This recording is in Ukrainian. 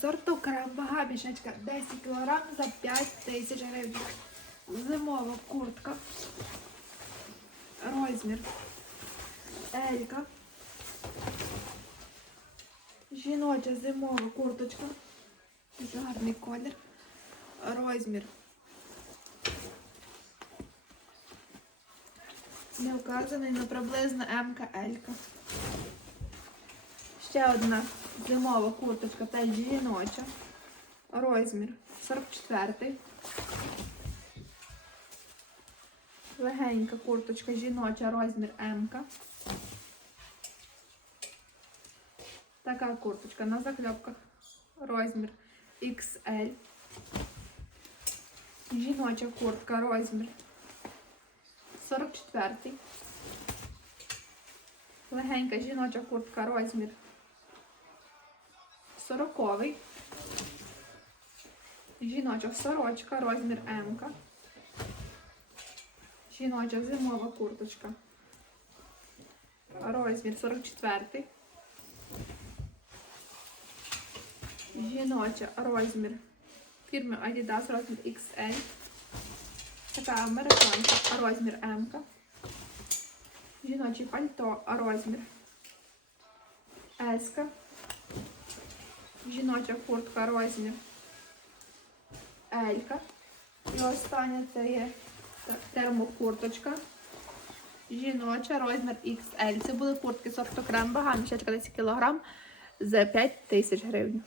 сорту крем, мішечка 10 кг за 5 тисяч гривень. Зимова куртка. Розмір. Елька. Жіноча зимова курточка. Дуже гарний колір. Розмір. Не вказаний, але приблизно МК. Ще одна зимова курточка, теж жіноча. Розмір 44. Легенька курточка жіноча, розмір М. Така курточка на закльопках. Розмір XL. Жіноча куртка, розмір 44. Легенька жіноча куртка, розмір 40. Жіноча сорочка, розмір М. Жіноча зимова курточка. Розмір 44. Жіноча розмір фірми Adidas розмір XL. Така американка, розмір М. Жіноче пальто, розмір S. Жіноча куртка, розмір Елька. І остання це є термокурточка. Жіноча, розмір XL. Це були куртки з автокрем, вага мішечка 10 кг за 5 тисяч гривень.